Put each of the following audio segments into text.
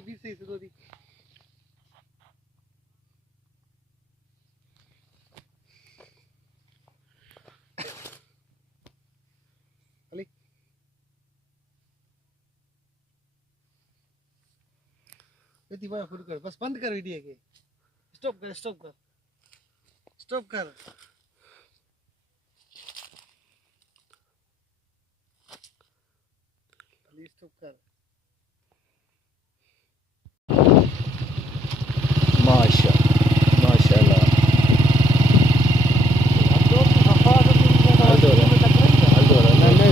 बीच से दो दी अली ये फुल कर, बस बंद कर वीडियो के। स्टॉप कर, स्टॉप कर, स्टॉप कर। अली स्टॉप कर। माशाल्लाह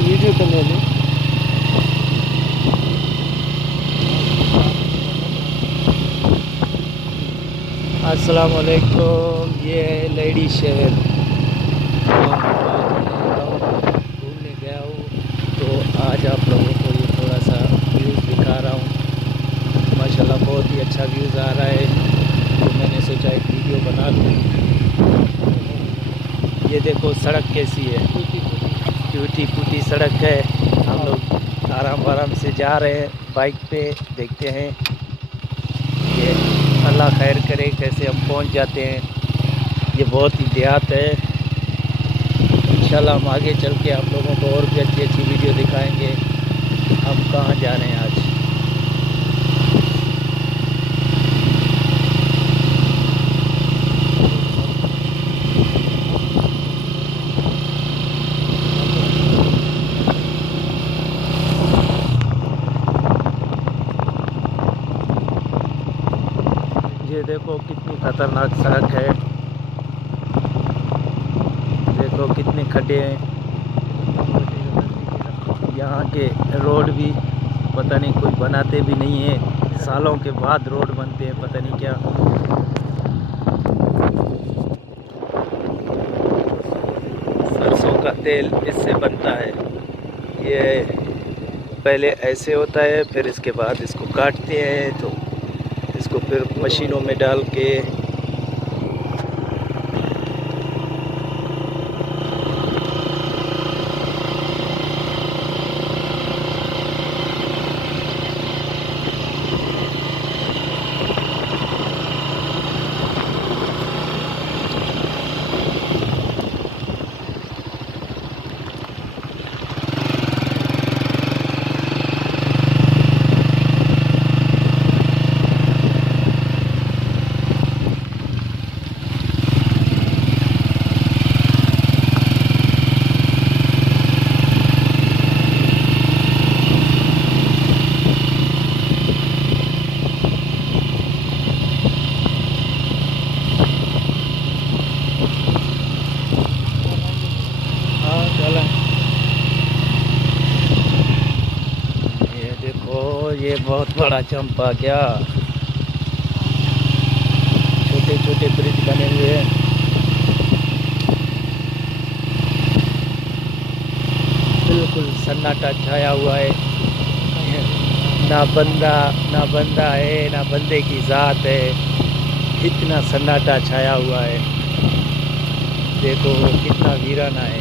वीडियो करने में अस्सलाम वालेकुम। ये है लेडी शहर घूमने गया हूँ, तो आज आप लोगों को ये थोड़ा सा व्यूज़ दिखा रहा हूँ। माशाल्लाह बहुत ही अच्छा व्यूज़ आ रहा है, तो मैंने सोचा एक वीडियो बना लूँ। ये देखो सड़क कैसी है, टूटी फूटी सड़क है। हम लोग आराम आराम से जा रहे हैं बाइक पे। देखते हैं ये अल्लाह खैर करे कैसे हम पहुंच जाते हैं। ये बहुत ही देहात है। इंशाल्लाह हम आगे चल के आप लोगों को और भी अच्छी अच्छी वीडियो दिखाएंगे। हम कहाँ जा रहे हैं आज। ये देखो कितनी खतरनाक सड़क है, देखो कितने खड्डे हैं। यहाँ के रोड भी पता नहीं कोई बनाते भी नहीं है, सालों के बाद रोड बनते हैं, पता नहीं क्या। सरसों का तेल इससे बनता है। ये पहले ऐसे होता है, फिर इसके बाद इसको काटते हैं, तो इसको फिर मशीनों में डाल के ये बहुत बड़ा चंपा क्या, छोटे छोटे ब्रिज बने हुए हैं। बिल्कुल सन्नाटा छाया हुआ है, ना बंदा है ना बंदे की ज़ात है। इतना सन्नाटा छाया हुआ है, देखो कितना वीराना है।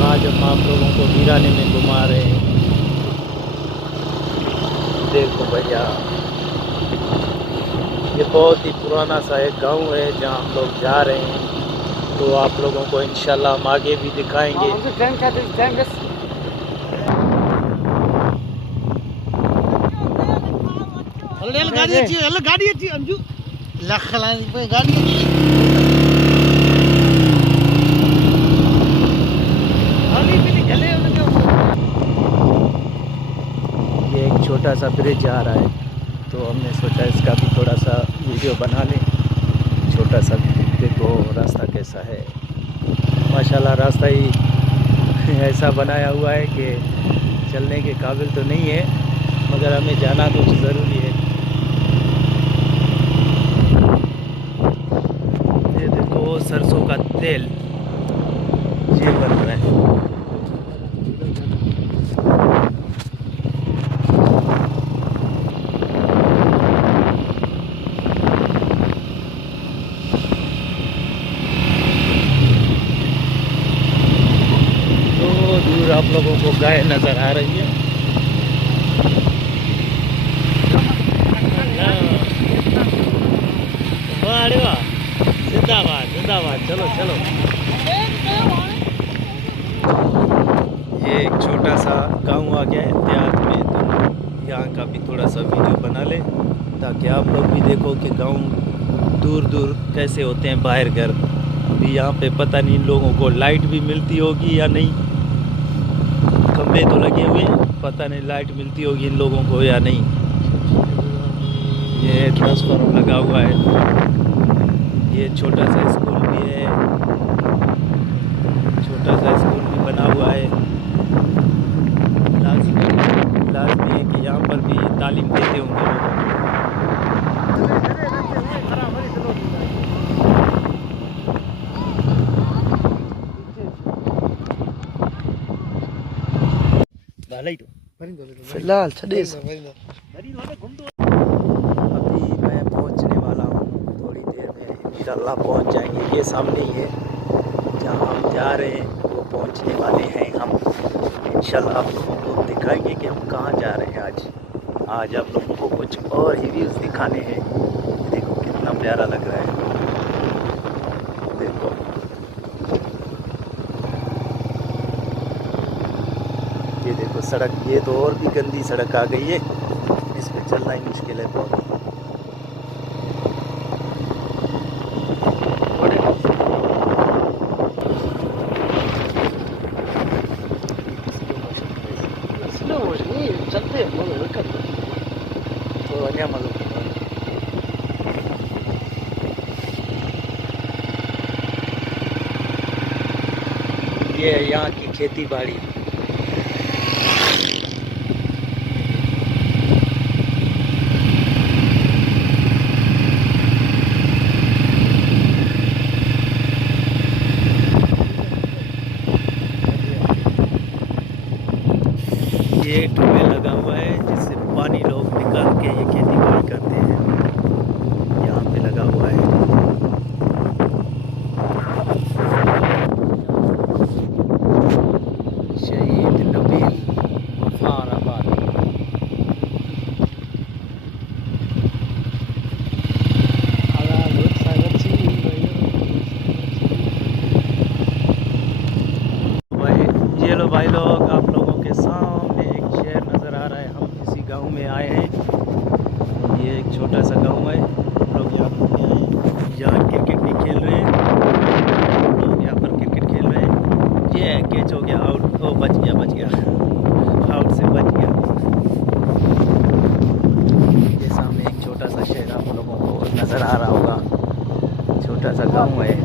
आज हम आप लोगों को वीराने में घुमा रहे हैं। देखो भैया, ये बहुत ही पुराना सा एक गांव है जहां हम लोग जा रहे हैं, तो आप लोगों को इंशाल्लाह हम आगे भी दिखाएंगे। ये एक छोटा सा ब्रिज आ रहा है, तो हमने सोचा इसका भी थोड़ा सा वीडियो बना लें। छोटा सा देखो रास्ता कैसा है, माशाल्लाह रास्ता ही ऐसा बनाया हुआ है कि चलने के काबिल तो नहीं है, मगर हमें जाना तो ज़रूरी है। ये देखो सरसों का तेल ये बन रहा है। तो दूर आप लोगों को गाय नजर आ रही है। वाह वाह, जिंदाबाद जिंदाबाद, चलो चलो। ये एक छोटा सा गांव आ गया है देहात में, तो यहाँ का भी थोड़ा सा वीडियो बना ले ताकि आप लोग भी देखो कि गांव दूर दूर कैसे होते हैं बाहर घर। अभी यहाँ पे पता नहीं इन लोगों को लाइट भी मिलती होगी या नहीं, खंभे तो लगे हुए हैं, पता नहीं लाइट मिलती होगी इन लोगों को या नहीं। ये ट्रांसफार्मर लगा हुआ है। ये छोटा सा स्कूल भी है, छोटा सा स्कूल भी बना हुआ है। लाजमी है कि यहाँ पर भी तालीम देते होंगे लोग। फिलहाल अभी मैं पहुँचने वाला हूँ, थोड़ी देर में इंशाल्लाह पहुँच जाएंगे। ये सामने ही है जहाँ हम जा रहे हैं, वो पहुँचने वाले हैं हम। इंशाल्लाह आप लोगों को दिखाएंगे कि हम कहाँ जा रहे हैं आज आप लोगों को कुछ और ही व्यूज़ दिखाने हैं। देखो कितना प्यारा लग रहा है, देखो ये देखो सड़क, ये तो और भी गंदी सड़क आ गई है, इस पे चलना ही मुश्किल है बहुत। चलते हैं ये यहाँ की खेती बाड़ी। ये टूबेल लगा हुआ है जिससे पानी लोग निकाल के ये खेती बाड़ी करते हैं, यहाँ पे लगा हुआ है। शहीद नबील मुज़फ़्फ़राबाद। ये लो भाई लोग, आप लोगों के सामने एक शहर नज़र आ रहा है। हम इसी गांव में आए हैं, ये एक छोटा सा गांव है। लोग यहाँ क्रिकेट भी खेल रहे हैं, लोग यहाँ पर क्रिकेट खेल रहे हैं। ये कैच हो गया, आउट। ओ बच गया आउट से बच गया। ये सामने एक छोटा सा शहर आप लोगों को नज़र आ रहा होगा, छोटा सा गाँव है।